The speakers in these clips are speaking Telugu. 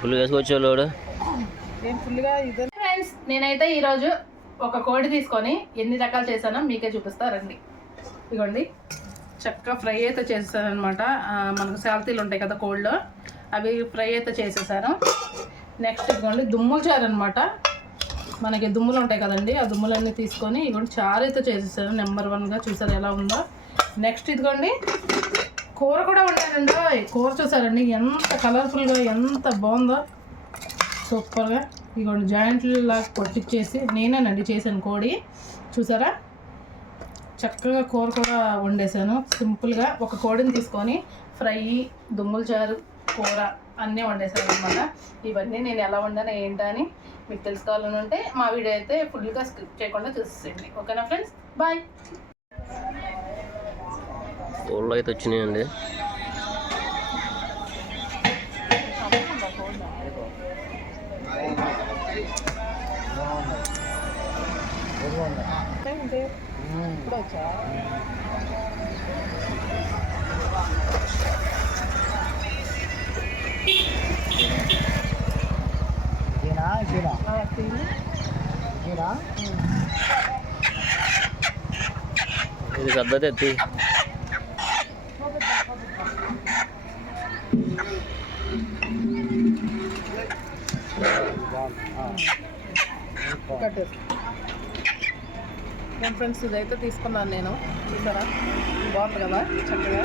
ఫుల్ వేసుకొచ్చేవాడు నేను ఫుల్గా ఇదే. ఫ్రెండ్స్ నేనైతే ఈరోజు ఒక కోడి తీసుకొని ఎన్ని రకాలు చేశానో మీకే చూపిస్తా రండి. ఇగోండి. చక్కగా ఫ్రై అయితే చేసేసానమాట మనకు శాలతీలు ఉంటాయి కదా కోళ్ళు అవి ఫ్రై అయితే చేసేసాను. నెక్స్ట్ ఇదిగోండి దుమ్ములు చారు అనమాట మనకి దుమ్ములు ఉంటాయి కదండి ఆ దుమ్ములన్నీ తీసుకొని ఇదిగోండి చారు అయితే చేసేసాను నెంబర్ వన్గా చూసారు ఎలా ఉందో. నెక్స్ట్ ఇదిగోండి కూర కూడా వండానండి కూర చూసారండి ఎంత కలర్ఫుల్గా ఎంత బాగుందో. సూపర్గా ఇదిగోండి జాయింట్లు లాగా కొట్టించేసి నేనేనండి చేశాను కోడి. చూసారా? చక్కగా కూర కూడా వండేసాను సింపుల్గా ఒక కోడిని తీసుకొని ఫ్రై దుమ్ముల చారు కూర అన్నీ వండేసాను అనమాట ఇవన్నీ నేను ఎలా వండాను ఏంటని మీకు తెలుసుకోవాలని ఉంటే మా వీడియో అయితే ఫుల్గా స్కిప్ చేయకుండా చూసేయండి ఓకేనా ఫ్రెండ్స్? బాయ్. కోళ్ళు అయితే వచ్చినాయండి. Thank you. ఇది పెద్దది ఎత్తి ఫ్రెండ్స్ ఇదైతే తీసుకున్నాను నేను. చూసారా? బాగుంది కదా? చక్కగా.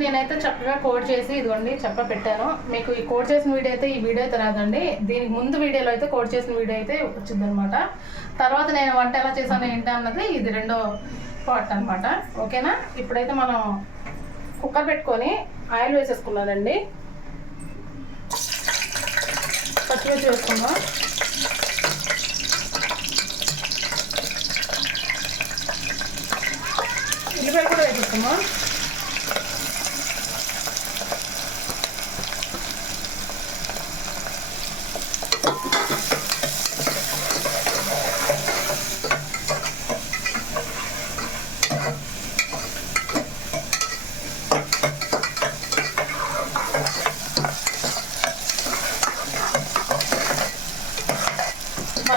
నేనైతే చక్కగా కోడ్ చేసి ఇదిగోండి చెప్ప పెట్టాను. మీకు ఈ కోడ్ చేసిన వీడియో అయితే ఈ వీడియో అయితే రాదండి దీనికి ముందు వీడియోలో అయితే కోడ్ చేసిన వీడియో అయితే వచ్చింది అనమాట తర్వాత నేను వంట ఎలా చేశాను ఏంటి అన్నది ఇది రెండో పార్ట్ అనమాట ఓకేనా? ఇప్పుడైతే మనం కుక్కర్ పెట్టుకొని ఆయిల్ వేసేసుకున్నానండి. పచ్చిమిర్చి వేసుకుందాం. ఉల్లిపాయలు కూడా వేసేసుకుందాం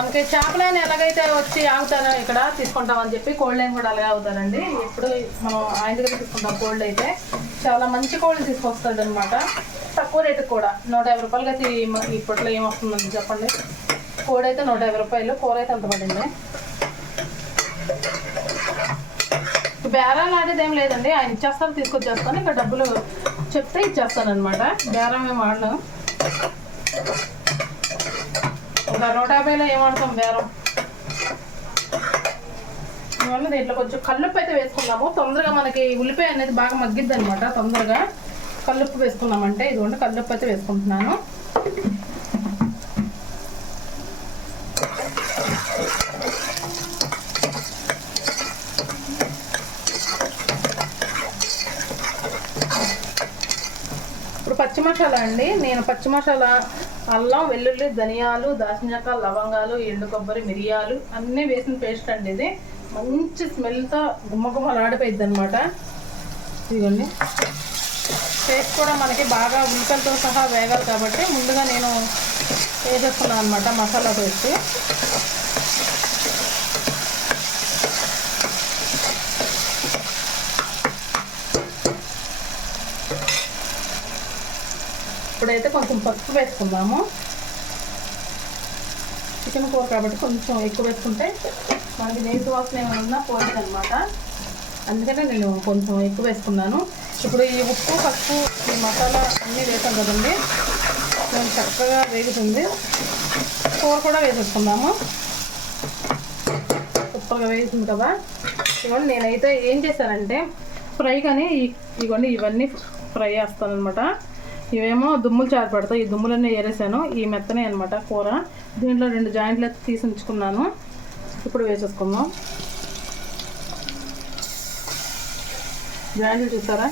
మనకి చేపలైన ఎలాగైతే వచ్చి ఆగుతారో? ఇక్కడ తీసుకుంటామని చెప్పి కోల్డ్ లైన్ కూడా అలాగే అవుతారండి. ఎప్పుడు మనం ఆయన దగ్గర తీసుకుంటాం కోల్డ్ అయితే. చాలా మంచి కోల్డ్ తీసుకొస్తుంది అనమాట తక్కువ రేటు కూడా. నూట యాభై రూపాయలకి అయితే ఇప్పట్లో ఏమొస్తుందని చెప్పండి? కోడి అయితే నూట యాభై రూపాయలు కూర అయితే అంత పడింది? బేరాలు ఆడేది ఏం లేదండి. ఆయన ఇచ్చేస్తాను తీసుకొచ్చేస్తాను ఇంకా డబ్బులు చెప్తే ఇచ్చేస్తాను అనమాట బేరం ఏం ఆడను. ఇంకా నూట యాభైలో ఏం ఆడతాం బేరం? దానివల్ల దీంట్లో కొంచెం కల్లుప్పు అయితే వేసుకున్నాము. తొందరగా మనకి ఉల్లిపాయ అనేది బాగా మగ్గిద్ది అనమాట తొందరగా కల్లుప్పు వేసుకున్నామంటే ఇదిగోండి కల్లుప్పు అయితే వేసుకుంటున్నాను. ఇప్పుడు పచ్చి మసాలా అండి. నేను పచ్చి మసాలా అల్లం వెల్లుల్లి ధనియాలు దాల్చిన లవంగాలు ఎండు కొబ్బరి మిరియాలు అన్నీ వేసిన పేస్ట్ అండి ఇది. మంచి స్మెల్తో గుమ్మగుమ్మలాడిపోయింది అనమాట ఇదిగోండి. పేస్ట్ కూడా మనకి బాగా ఉల్లికలతో సహా వేగాలి కాబట్టి ముందుగా నేను వేసేస్తున్నాను అనమాట మసాలా పేస్ట్ ఇప్పుడైతే కొంచెం పసుపు వేసుకుందాము. చికెన్ కూర కాబట్టి కొంచెం ఎక్కువ వేసుకుంటే మనకి నేతి వాసన ఏమైనా ఉన్నా పోతుంది అనమాట అందుకనే నేను కొంచెం ఎక్కువ వేసుకున్నాను. ఇప్పుడు ఈ ఉప్పు పసుపు ఈ మసాలా అన్నీ వేసాం కదండి. కొంచెం చక్కగా వేగుతుంది. కూర కూడా వేసేసుకుందాము. సూపర్గా వేసింది కదా. ఇవన్నీ నేనైతే ఏం చేశానంటే ఫ్రై కానీ ఇవన్నీ ఇవన్నీ ఫ్రై చేస్తాను అనమాట ఇవేమో దుమ్ములు చారు పడతాయి ఈ దుమ్ములన్నీ ఏరేసాను ఈ మెత్తనే అనమాట కూర. దీంట్లో రెండు జాయింట్లు అయితే తీసి ఉంచుకున్నాను. ఇప్పుడు వేసేసుకుందాం. జాయింట్లు చూస్తారా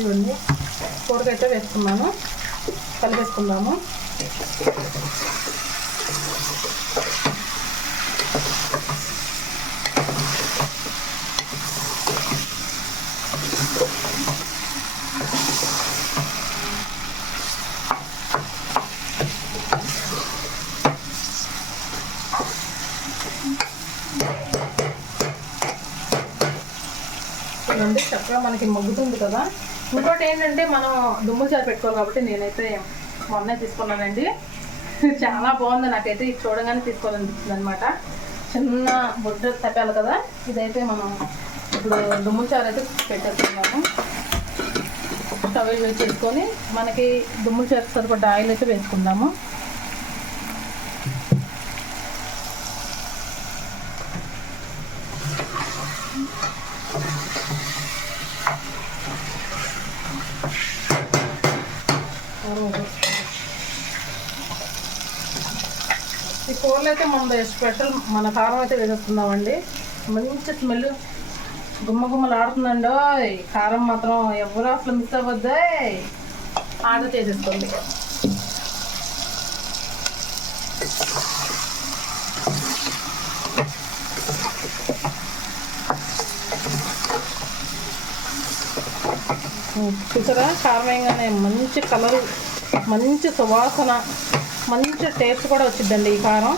ఇవన్నీ కూరకైతే వేసుకున్నాను. కలిపేసుకుందాము. చక్కగా మనకి మగ్గుతుంది కదా. ఇంకోటి ఏంటంటే మనం దుమ్ములు చారు పెట్టుకోవాలి కాబట్టి నేనైతే మొన్నే తీసుకున్నానండి. చాలా బాగుంది. నాకైతే ఇది చూడగానే తీసుకోవాలనిపిస్తుంది అనమాట చిన్న బుడ్డ తప్పాలి కదా. ఇదైతే మనం ఇప్పుడు దుమ్ముల చారు అయితే పెట్టేస్తున్నాము స్టవ్ వేసి చేసుకొని మనకి దుమ్ములు చారు సరిపడ్డ ఆయిల్ అయితే వేసుకుందాము ఈ కూరలు అయితే మన స్పెషల్ మన కారం అయితే వేసేస్తున్నామండి. మంచి స్మెల్. గుమ్మ గుమ్మలాడుతుందండి కారం మాత్రం ఎవరు అసలు మిస్ అవ్వద్దే ఆర్డర్ చేసేసుకోండి. చూసారా? కారం మంచి కలర్ మంచి సువాసన. మంచి టేస్ట్ కూడా వచ్చిందండి ఈ కారం.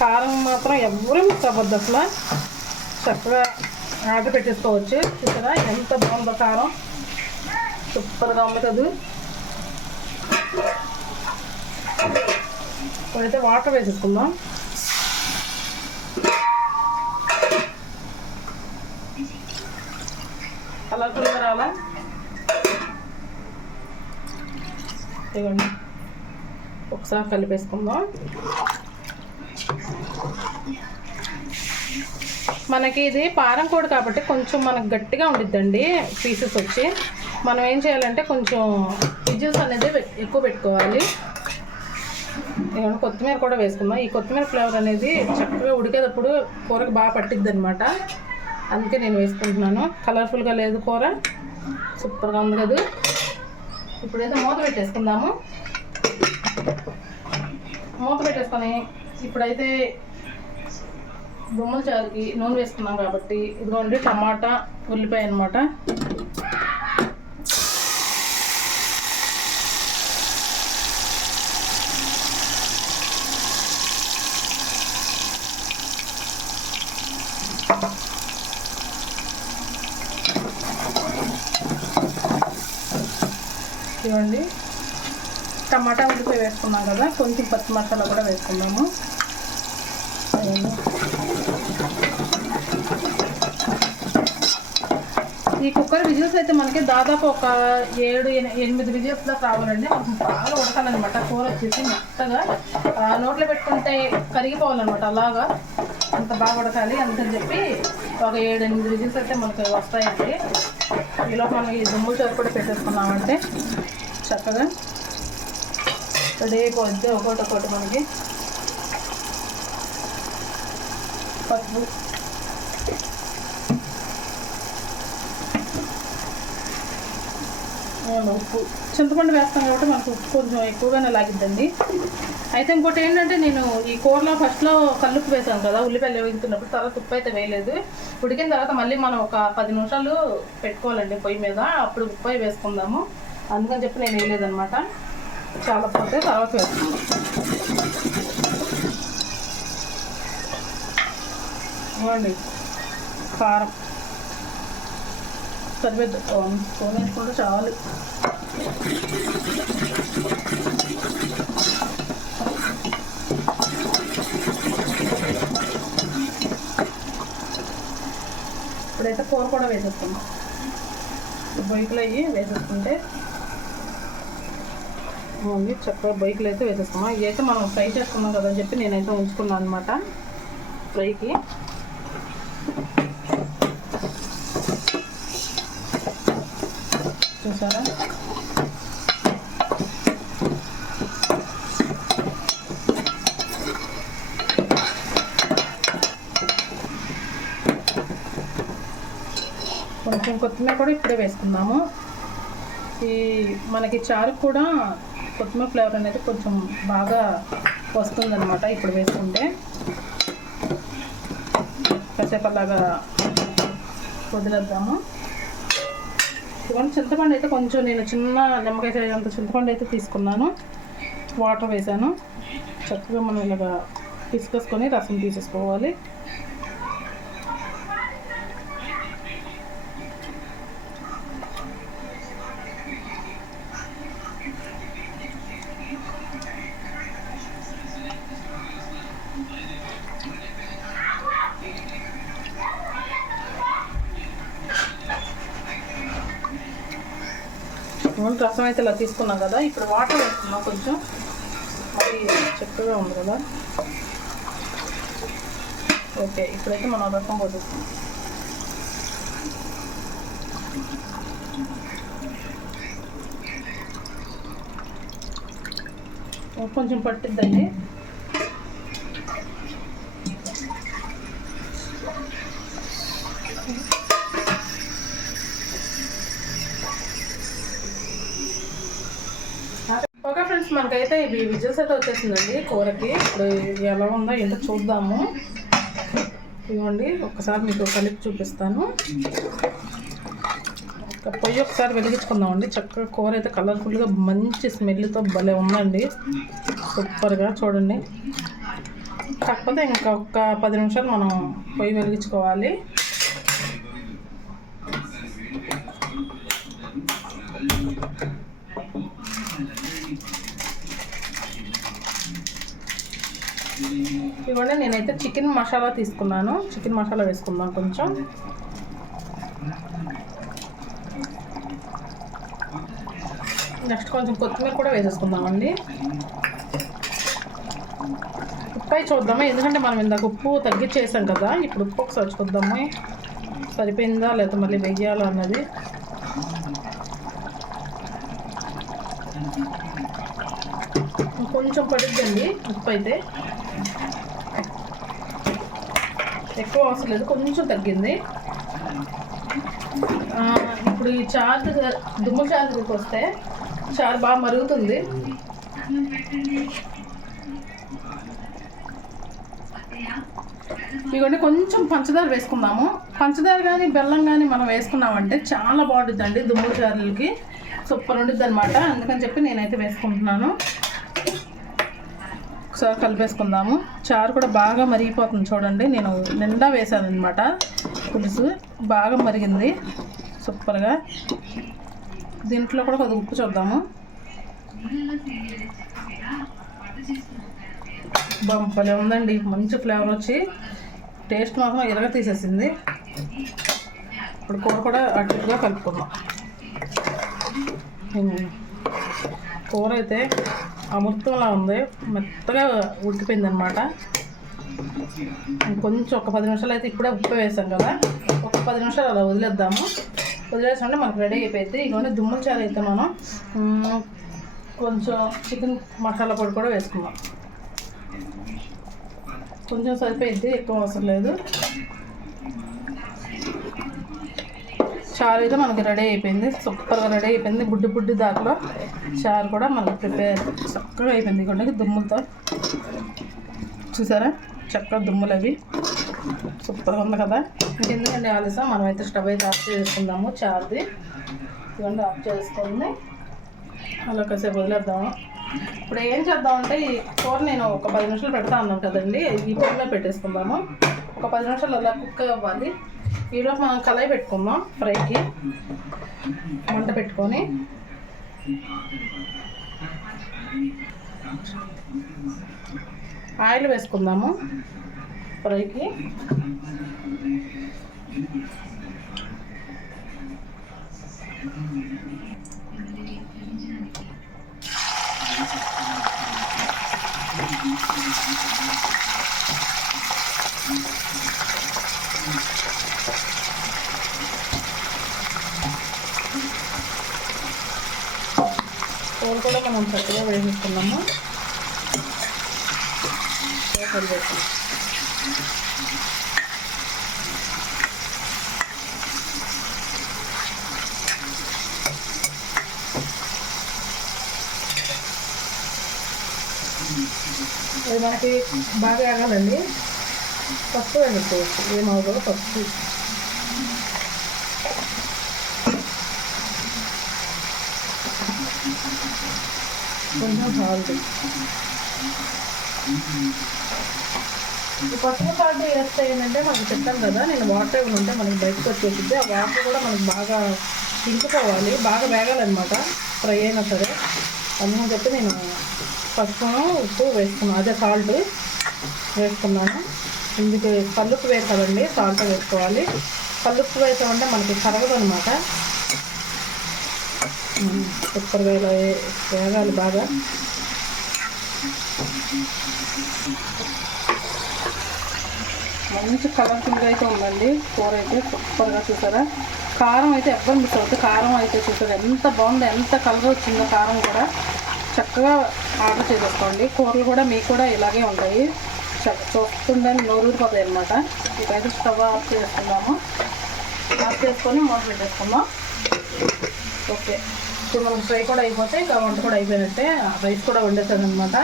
కారం మాత్రం ఎవరు మిస్ అవ్వద్దు అసలు. చక్కగా ఆర్డర్ పెట్టేసుకోవచ్చు. చూసారా? ఎంత బాగుందో కారం. సూపర్గా ఉంది కదా. ఇప్పుడైతే వాటర్ వేసేసుకుందాం. కలర్ఫుల్గా రావాలా ఇవ్వండి ఒకసారి కలిపేసుకుందాం. మనకి ఇది పారం కోడి కాబట్టి కొంచెం మనకు గట్టిగా ఉండిద్దండి పీసెస్ వచ్చి. మనం ఏం చేయాలంటే కొంచెం విజిల్స్ అనేది ఎక్కువ పెట్టుకోవాలి. ఏమన్నా కొత్తిమీర కూడా వేసుకుందాం. ఈ కొత్తిమీర ఫ్లేవర్ అనేది చక్కగా ఉడికేటప్పుడు కూరకు బాగా పట్టిద్ది అనమాట అందుకే నేను వేసుకుంటున్నాను. కలర్ఫుల్గా లేదు కూర. సూపర్గా ఉంది కదా. ఇప్పుడైతే మూత పెట్టేసుకుందాము. మూత పెట్టేసుకొని ఇప్పుడైతే బొమ్మల చారుకి నూనె వేసుకున్నాం కాబట్టి ఇదిగోండి టమాటా ఉల్లిపాయ అనమాట ఇవ్వండి టమాటా వేసుకున్నాం కదా కొంచెం పచ్చి మసాలా కూడా వేసుకున్నాము. ఈ కుక్కర్ విజిల్స్ అయితే మనకి దాదాపు ఒక ఏడు ఎనిమిది విజిల్స్ దాకా రావాలండి. మనకు బాగా ఉడకాలన్నమాట. కూర వచ్చేసి మెత్తగా నోట్లో పెట్టుకుంటే కరిగిపోవాలన్నమాట అలాగా. అంత బాగా ఉడకాలి అందుకని చెప్పి ఒక ఏడు ఎనిమిది విజిల్స్ అయితే మనకి వస్తాయండి. ఈలో మనం ఈ దుమ్ముల చోరు కూడా పెట్టేసుకున్నామంటే చక్కగా రెడీ అయిపోద్ది ఒకటి ఒకటి మనకి. పసుపు అవును, ఉప్పు. చింతపండు వేస్తాం కాబట్టి మనకు ఉప్పు కొంచెం ఎక్కువగానే లాగిద్దండి. అయితే ఇంకోటి ఏంటంటే నేను ఈ కూరలో ఫస్ట్లో కల్లుప్పు వేసాను కదా ఉల్లిపాయలు వేగుతున్నప్పుడు తర్వాత ఉప్పు అయితే వేయలేదు. ఉడికిన తర్వాత మళ్ళీ మనం ఒక పది నిమిషాలు పెట్టుకోవాలండి పొయ్యి మీద అప్పుడు ఉప్పు వేసుకుందాము. అందుకని చెప్పి నేను వేయలేదనమాట చాలా పోతే తర్వాత వేసుకుందాం ఇవ్వండి. కారం. సరిపోద్ది స్పూన్ వేసుకుంటే చాలు. ఇప్పుడైతే కూర కూడా వేసేసుకుందాం. బొయ్యికలు అయ్యి వేసేసుకుంటే ఉంది. చక్కగా బొయ్యికలు అయితే వేసేసుకున్నాం. ఇది అయితే మనం ఫ్రై చేసుకున్నాం కదా అని చెప్పి నేనైతే ఉంచుకున్నాను అనమాట ఫ్రైకి. చూసారా? కొంచెం కొత్తిమీర కూడా ఇప్పుడే వేసుకుందాము ఈ మనకి చారు కూడా కొత్తిమీర ఫ్లేవర్ అనేది కొంచెం బాగా వస్తుందన్నమాట ఇప్పుడు వేసుకుంటే. కాసేపు అలాగా వదిలేద్దాము. ఇవన్నీ చింతపండు అయితే కొంచెం నేను చిన్న నిమ్మకాయ సైజ్ అంత చింతపండు అయితే తీసుకున్నాను. వాటర్ వేసాను. చక్కగా మనం ఇలాగా తీసుకొసుకొని రసం తీసేసుకోవాలి. రసం అయితే ఇలా తీసుకున్నాం కదా. ఇప్పుడు వాటర్ వేసుకున్నాం కొంచెం. మరి చక్కగా ఉంది కదా. ఓకే ఇప్పుడైతే మనం రసం పోసేస్తాం. కొంచెం పట్టిద్దండి. నాకైతే ఇవి విజిల్స్ అయితే వచ్చేసిందండి కూరకి. ఇప్పుడు ఎలా ఉందో ఎంత చూద్దాము. ఇవ్వండి ఒకసారి మీకు కలిపి చూపిస్తాను. పొయ్యి ఒకసారి వెలిగించుకుందామండి. చక్కగా కూర అయితే కలర్ఫుల్గా మంచి స్మెల్తో భలే ఉందండి. సూపర్గా చూడండి. కాకపోతే ఇంకా ఒక పది నిమిషాలు మనం పొయ్యి వెలిగించుకోవాలి. ఇవ్వండి నేనైతే చికెన్ మసాలా తీసుకున్నాను. చికెన్ మసాలా వేసుకుందాం కొంచెం. నెక్స్ట్ కొంచెం కొత్తిమీర కూడా వేసేసుకుందామండి. ఉప్పు అయి చూద్దాము? ఎందుకంటే మనం ఇందాక ఉప్పు తగ్గించేసాం కదా ఇప్పుడు ఉప్పు ఒకసారి చూద్దాము. సరిపోయిందా? లేకపోతే మళ్ళీ వెయ్యాలా అన్నది. కొంచెం పడుద్దండి ఉప్పు అయితే. ఎక్కువ అవసరం లేదు. కొంచెం తగ్గింది. ఇప్పుడు ఈ చారు దుమ్ము చారు వస్తే చారు బాగా మరుగుతుంది. ఇవన్నీ కొంచెం పంచదార వేసుకుందాము. పంచదార కానీ బెల్లం కానీ మనం వేసుకున్నామంటే చాలా బాగుంటుందండి దుమ్ము చారులకి సూపర్ ఉంటుంది అనమాట అందుకని చెప్పి నేనైతే వేసుకుంటున్నాను. ఒకసారి కలిపేసుకుందాము. చారు కూడా బాగా మరిగిపోతుంది చూడండి. నేను నిండా వేసాను అనమాట పులుసు. బాగా మరిగింది. సూపర్గా. దీంట్లో కూడా కొద్దిగా ఉప్పు చూద్దాము. బంపలే ఉందండి. మంచి ఫ్లేవర్ వచ్చి టేస్ట్ మాత్రం ఇరగ తీసేసింది. ఇప్పుడు కూర కూడా అటుగా కలుపుకుందాం. కూర అయితే అమృతంలా ఉంది. మెత్తగా ఉడికిపోయింది అనమాట కొంచెం ఒక పది నిమిషాలు అయితే ఇప్పుడే ఉప్పు వేసాం కదా. ఒక పది నిమిషాలు అలా వదిలేద్దాము. వదిలేసామంటే మనకు రెడీ అయిపోయింది. ఇవన్నీ దుమ్ముల చారు అయితే మనం కొంచెం చికెన్ మసాలా పొడి కూడా వేసుకుందాం. కొంచెం సరిపోయింది ఎక్కువ అవసరం లేదు. చారు అయితే మనకి రెడీ అయిపోయింది. సూపర్గా రెడీ అయిపోయింది. బుడ్డి బుడ్డి దాంట్లో చారు కూడా మనకి ప్రిపేర్ చక్కగా అయిపోయింది. కొండకి దుమ్ములతో. చూసారా? చక్కగా దుమ్ములు అవి. సూపర్గా ఉంది కదా? ఎందుకంటే ఆలస్యం? మనమైతే స్టవ్ అయితే ఆఫ్ చేసుకుందాము చారుది. ఇవన్నీ ఆఫ్ చేసుకుంది. అలా కాసేపు వదిలేద్దాము. ఇప్పుడు ఏం చేద్దామంటే ఈ కూర నేను ఒక పది నిమిషాలు పెడతా అన్నాను కదండి. ఈ టైంలో పెట్టేసుకుందాము. ఒక పది నిమిషాలు అలా కుక్ అవ్వాలి. ఈలో మనం కళాయి పెట్టుకుందాం ఫ్రైకి. మంట పెట్టుకొని. ఆయిల్ వేసుకుందాము ఫ్రైకి. కూర కూడా మనం చక్కగా వేసేసుకున్నాము అది మనకి బాగా ఆగాలండి పసుపు వేసుకోవచ్చు. ఏమవుతుందో పసుపు కొంచెం సాల్ట్ పసుపు సాల్ట్ వేస్తే ఏంటంటే మనకి చెప్పాను కదా నేను వాటర్ ఏమైనా ఉంటే మనకి బయటకు వచ్చేసింది ఆ వాటర్ కూడా మనకి బాగా తింపుకోవాలి బాగా వేగాలన్నమాట ఫ్రై అయినా సరే. అందుకని చెప్పి నేను పసుపును ఉప్పు వేసుకున్నాను అదే సాల్ట్ వేసుకున్నాను. ఇందుకు పల్లుప్పు వేస్తామండి సాల్ట్ వేసుకోవాలి. పల్లుప్పు వేసామంటే మనకి కరగదు అనమాట సూపర్ వేల వేగాలి బాగా. మంచి కలర్ఫుల్గా అయితే ఉందండి. కూర అయితే సూపర్గా చూసారా? కారం అయితే ఎవ్వరు మిస్ అవుతుంది కారం అయితే చూసారు? ఎంత బాగుందో ఎంత కలర్ వచ్చిందో కారం కూడా. చక్కగా ఆర్డర్ చేసేసుకోండి. కూరలు కూడా మీకు కూడా ఇలాగే ఉంటాయి. చ- చూస్తుండే నోరూరిపోతాయి అనమాట ఇకైతే స్టవ్ ఆఫ్ చేసుకుందాము ఆఫ్ చేసుకొని మూత పెట్టేసుకుందాం. ఓకే. ఇప్పుడు మనకు ఫ్రై కూడా అయిపోతే ఇంకా వంట కూడా అయిపోయినట్టే. రైస్ కూడా వండేసాను అనమాట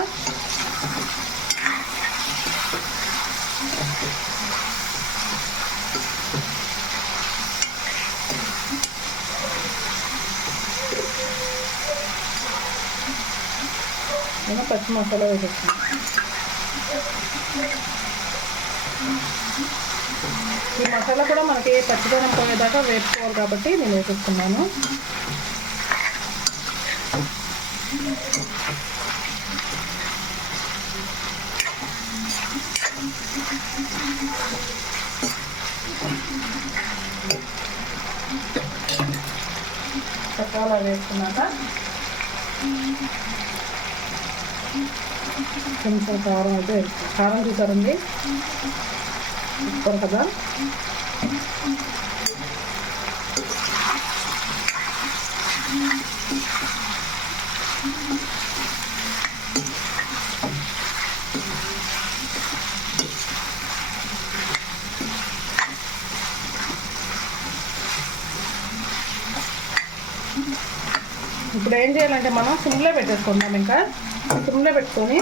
నేను పచ్చి మసాలా వేసేస్తాను ఈ మసాలా కూడా మనకి పచ్చిదనం పోయేదాకా వేసుకోవాలి కాబట్టి నేను వేసేస్తున్నాను. మసాలా వేసుకున్నాక కొంచెం కారం అయితే వేసుకో. కారం చూసారండి? సూపర్ కదా ఇప్పుడు ఏం చేయాలంటే మనం సిమ్లో పెట్టేసుకుందాం ఇంకా. సిమ్లో పెట్టుకొని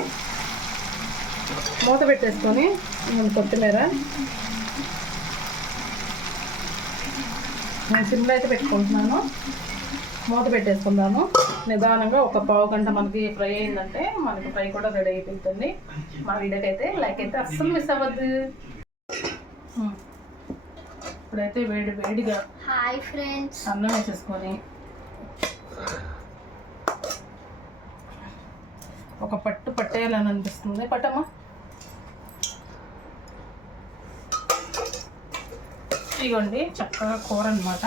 మూత పెట్టేసుకొని కొత్తిమీర. నేను సిమ్లో అయితే పెట్టుకుంటున్నాను. మూత పెట్టేసుకుందాము. నిదానంగా ఒక పావు గంట మనకి ఫ్రై అయిందంటే మనకి ఫ్రై కూడా రెడీ అయిపోతుంది. మా వీడియోకి అయితే లైక్ అయితే అస్సలు మిస్ అవ్వద్దు. ఇప్పుడైతే వేడి వేడిగా హాయ్ ఫ్రెండ్స్. అన్నం వేసేసుకొని ఒక పట్టు పట్టేయాలని అనిపిస్తుంది. పట్టమ్మా. ఇగోండి చక్కగా కూర అనమాట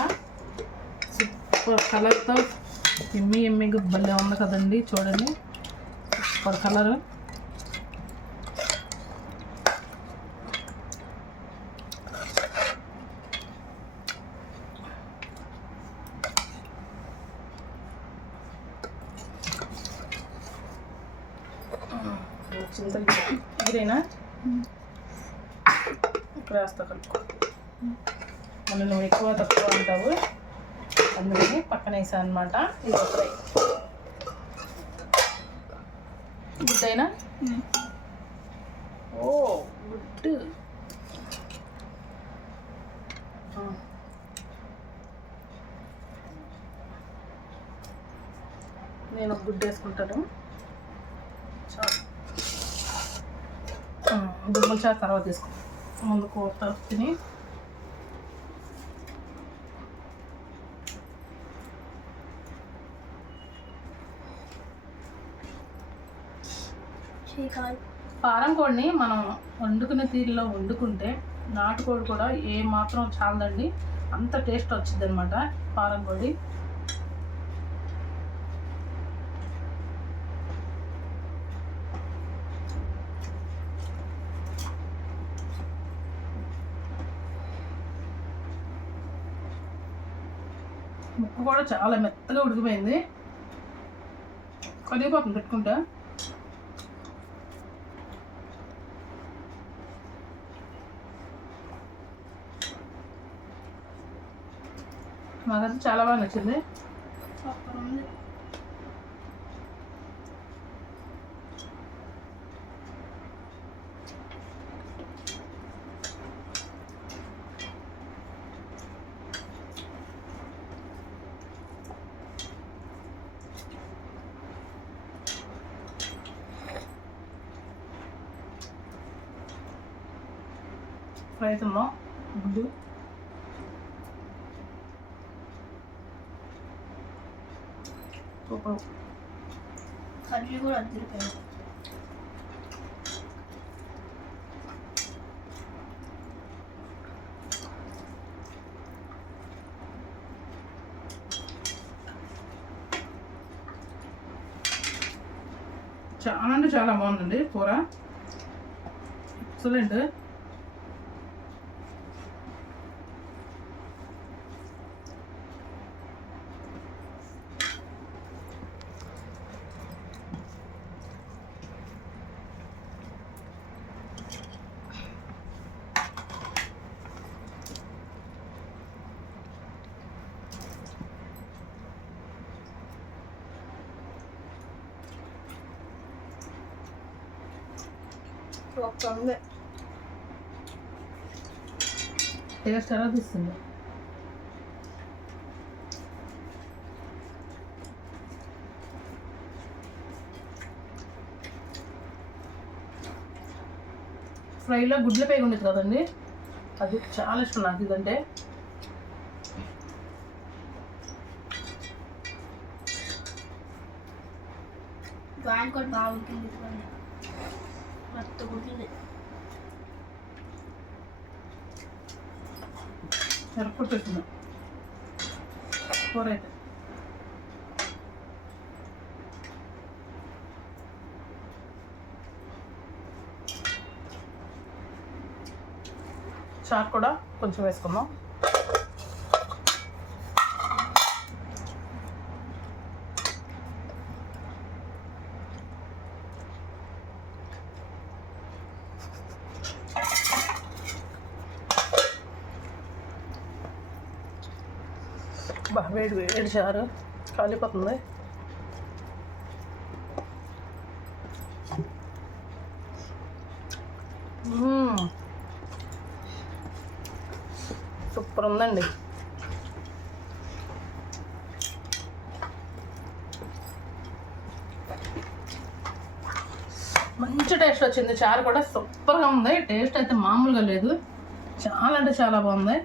సూపర్ కలర్తో ఎమ్మి ఎమ్మి భలే ఉంది కదండి చూడండి. సూపర్ కలర్ చింతలు ఇదేనా ఇక్కడ వేస్తా కలుపుకో మళ్ళీ నువ్వు ఎక్కువ తక్కువ అంటావు అందుకని పక్కన వేసా అనమాట ఇది ఒక ఫ్రై గుడ్డైనా? ఓ గుడ్ నేను ఒక గుడ్డు వేసుకుంటాను. చాలు గుమ్మల చారు తర్వాత తీసుకుంటాను ముందు కూర తిని శ్రీకాంత్ పారం కోడిని మనం వండుకునే తీరులో వండుకుంటే నాటుకోడి కూడా ఏ మాత్రం చాలదండి. అంత టేస్ట్ వచ్చింది అనమాట పారం కోడి. ముక్క కూడా చాలా మెత్తగా ఉడికిపోయింది. కదిలిపోతుంది పెట్టుకుంటా. నాకైతే చాలా బాగా నచ్చింది. సూపర్ ఉంది ఫ్రై తిన్నాం గుడ్డు సూపర్ కర్రీ కూడా అద్దరిపోయింది చాలా అంటే చాలా బాగుందండి కూర ఎక్సలెంట్ సూపర్ ఉంది టేస్ట్ ఎలా తీస్తుంది ఫ్రైలో గుడ్ల పేగ ఉండేది కదండి? అది చాలా ఇష్టం నాకు ఇదంటే. గాయం కూడా బాగా ఉడికింది ఇదిగోండి. మొత్తం కూర అయితే చాట్ కూడా కొంచెం వేసుకుందాం వేడి చారు కాలిపోతుంది సూపర్ ఉందండి మంచి టేస్ట్ వచ్చింది. చారు కూడా సూపర్గా ఉంది. టేస్ట్ అయితే మామూలుగా లేదు. చాలా అంటే చాలా బాగుంది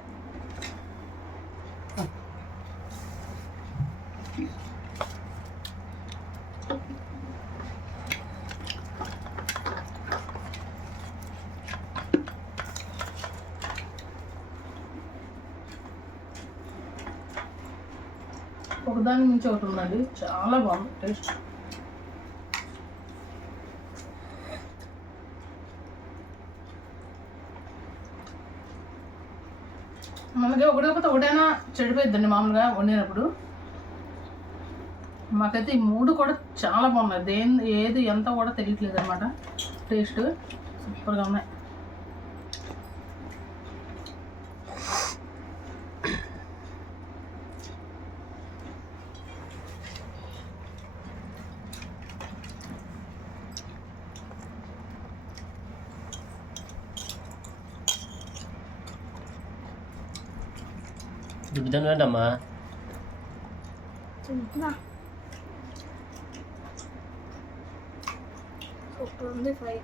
ఒకదాని మించి ఒకటి ఉందండి చాలా బాగుంది టేస్ట్. మనకి ఒకటి ఒకటి ఒకటైనా చెడిపోయిద్దండి మామూలుగా వండినప్పుడు. మాకైతే ఈ మూడు కూడా చాలా బాగున్నాయి. దేని ఏది ఎంత కూడా తెలియట్లేదు అనమాట టేస్ట్ సూపర్గా ఉన్నాయి. గుడ్డు తినవేంటమ్మా తింటున్నా సూపర్ ఉంది ఫ్రై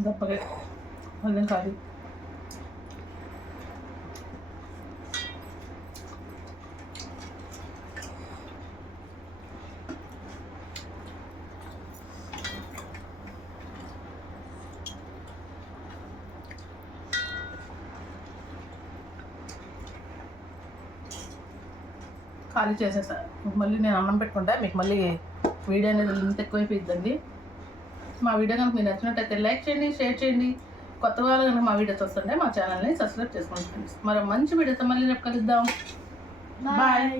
దప్పగా అర్థం కాదు. ఖాళీ చేసేసా. మళ్ళీ నేను అన్నం పెట్టుకుంటా మీకు మళ్ళీ వీడియో అనేది ఇంత ఎక్కువైపోయిద్దండి. మా వీడియో కనుక మీకు నచ్చినట్టయితే లైక్ చేయండి షేర్ చేయండి. కొత్త వాళ్ళు కనుక మా వీడియోస్ వస్తుంటే మా ఛానల్ని సబ్స్క్రైబ్ చేసుకోండి ఫ్రెండ్స్ మరో మంచి వీడియోతో మళ్ళీ రేపు కలుద్దాం. బాయ్